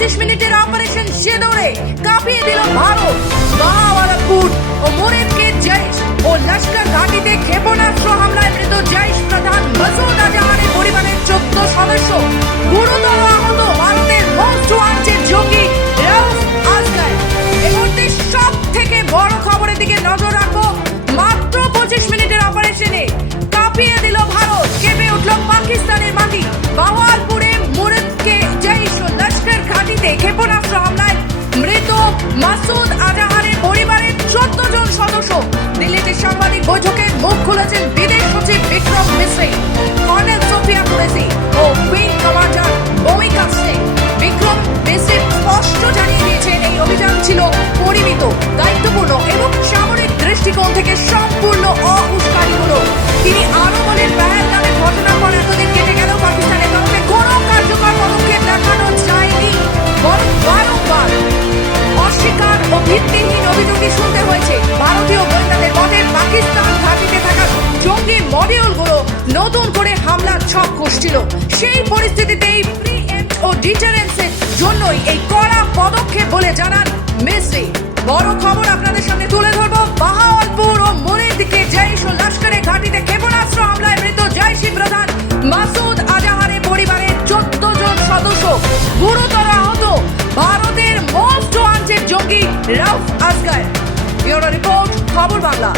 মিনিটের অপারেশন শেদরে কাঁপিয়ে দিল ভারত। বাবা ও মোরেদকে মডিউলগুলো নতুন করে হামলার ছক কষছিল সেই পরিস্থিতিতেই প্রি ও ডিটারেন্সের জন্যই এই কড়া পদক্ষেপ বলে জানান মিস্ত্রি বড় খবর আপনাদের সামনে তুলে ধরবো। বাহাওয়ালপুর ও মনের দিকে জৈশ ও লস্করের ঘাটিতে ক্ষেপণাস্ত্র হামলায় মৃত জৈশী প্রধান মাসুদ আজাহারের পরিবারের চোদ্দ জন সদস্য। গুরুতর আহত ভারতের মোস্ট ওয়ান্টেড জঙ্গি রাউফ আসগার ব্যুরো রিপোর্ট, খবর বাংলা।